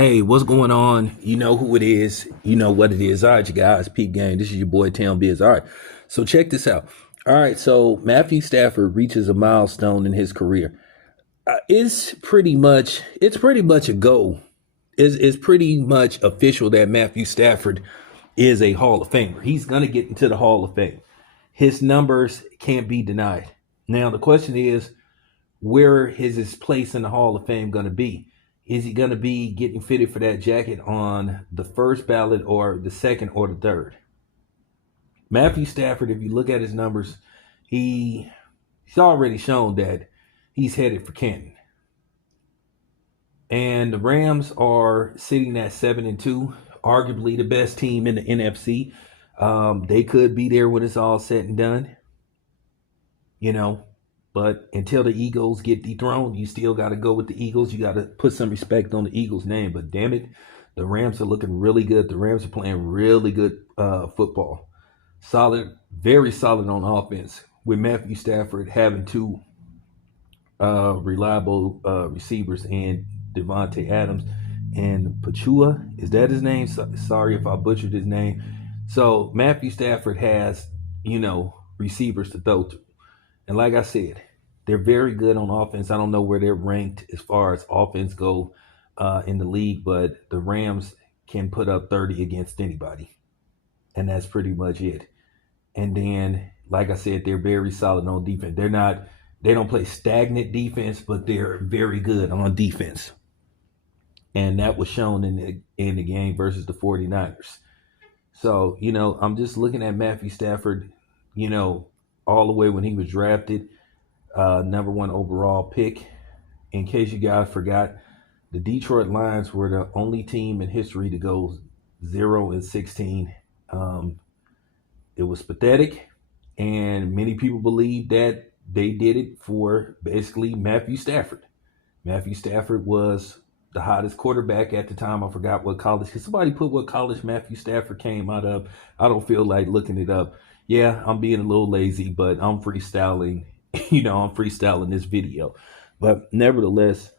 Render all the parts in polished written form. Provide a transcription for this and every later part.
Hey, what's going on? You know who it is. You know what it is. All right, you guys, peep game. This is your boy Town Biz. All right, so check this out. All right, so Matthew Stafford reaches a milestone in his career. It's pretty much a goal. It's pretty much official that Matthew Stafford is a Hall of Famer. He's gonna get into the Hall of Fame. His numbers can't be denied. Now the question is, where is his place in the Hall of Fame going to be? Is he going to be getting fitted for that jacket on the first ballot or the second or the third? Matthew Stafford, if you look at his numbers, he's already shown that he's headed for Canton. And the Rams are sitting at 7-2, arguably the best team in the NFC. They could be there when it's all said and done. You know, but until the Eagles get dethroned, you still got to go with the Eagles. You got to put some respect on the Eagles' name. But damn it, the Rams are looking really good. The Rams are playing really good football. Solid, very solid on offense, with Matthew Stafford having two reliable receivers in Devontae Adams and Pachua. Is that his name? Sorry if I butchered his name. So Matthew Stafford has, receivers to throw to. And like I said, they're very good on offense. I don't know where they're ranked as far as offense go in the league, but the Rams can put up 30 against anybody. And that's pretty much it. And then, like I said, they're very solid on defense. They don't play stagnant defense, but they're very good on defense. And that was shown in the game versus the 49ers. So, I'm just looking at Matthew Stafford, all the way when he was drafted, number one overall pick. In case you guys forgot, the Detroit Lions were the only team in history to go 0-16. It was pathetic, and many people believe that they did it for basically Matthew Stafford. Matthew Stafford was the hottest quarterback at the time. I forgot what college. Can somebody put what college Matthew Stafford came out of? I don't feel like looking it up. Yeah, I'm being a little lazy, but I'm freestyling. I'm freestyling this video. But nevertheless,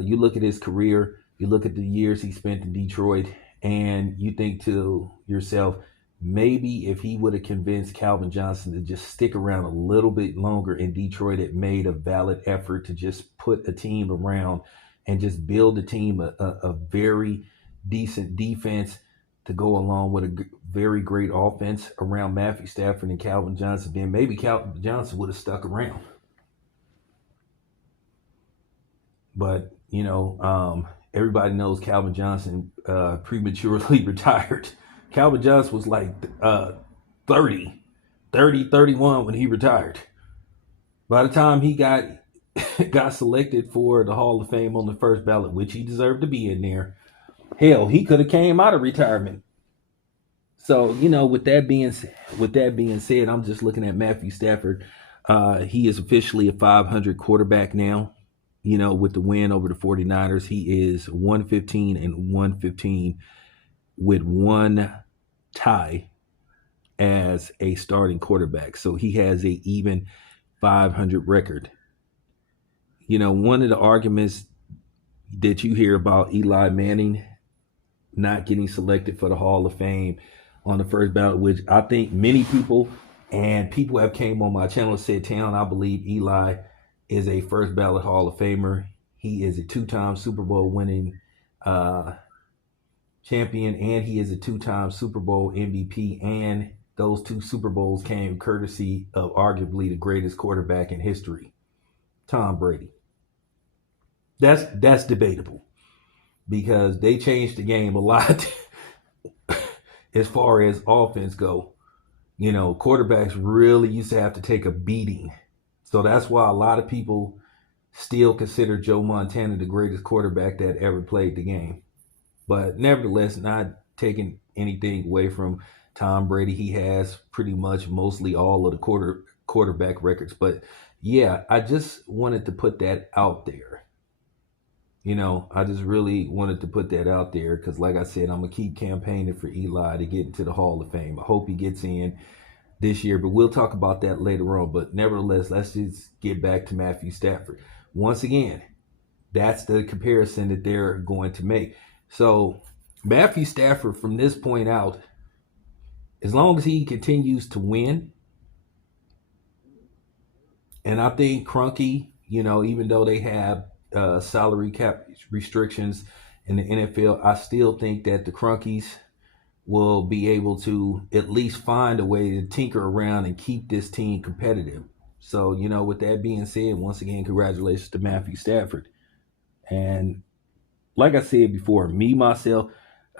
you look at his career, you look at the years he spent in Detroit, and you think to yourself, maybe if he would have convinced Calvin Johnson to just stick around a little bit longer in Detroit, it made a valid effort to just put a team around and just build a team, a very decent defense to go along with a very great offense around Matthew Stafford and Calvin Johnson, then maybe Calvin Johnson would have stuck around. But, everybody knows Calvin Johnson prematurely retired. Calvin Johnson was like 31 when he retired. By the time he got selected for the Hall of Fame on the first ballot, which he deserved to be in there, hell, he could have came out of retirement. So, with that being said, I'm just looking at Matthew Stafford. He is officially a 500 quarterback now. With the win over the 49ers, he is 115-115 with one tie as a starting quarterback. So he has a even 500 record. One of the arguments that you hear about Eli Manning not getting selected for the Hall of Fame on the first ballot, which I think many people have came on my channel and said, Town, I believe Eli is a first ballot Hall of Famer. He is a two-time Super Bowl winning champion, and he is a two-time Super Bowl MVP, and those two Super Bowls came courtesy of arguably the greatest quarterback in history, Tom Brady. That's debatable because they changed the game a lot as far as offense go. Quarterbacks really used to have to take a beating. So that's why a lot of people still consider Joe Montana the greatest quarterback that ever played the game. But nevertheless, not taking anything away from Tom Brady. He has pretty much mostly all of the quarterback records. But yeah, I just wanted to put that out there. I just really wanted to put that out there because, like I said, I'm going to keep campaigning for Eli to get into the Hall of Fame. I hope he gets in this year, but we'll talk about that later on. But nevertheless, let's just get back to Matthew Stafford. Once again, that's the comparison that they're going to make. So Matthew Stafford, from this point out, as long as he continues to win, and I think Crunky, even though they have salary cap restrictions in the NFL, I still think that the Crunkies will be able to at least find a way to tinker around and keep this team competitive. So, with that being said, once again, congratulations to Matthew Stafford. And like I said before, me, myself,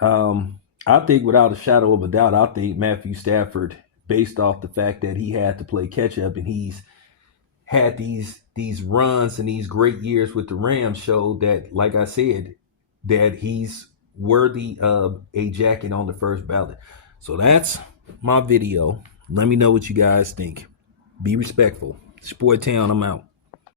I think without a shadow of a doubt, I think Matthew Stafford, based off the fact that he had to play catch up and he's had these runs and these great years with the Rams, showed that, like I said, that he's worthy of a jacket on the first ballot. So that's my video. Let me know what you guys think. Be respectful. Sport Town, I'm out.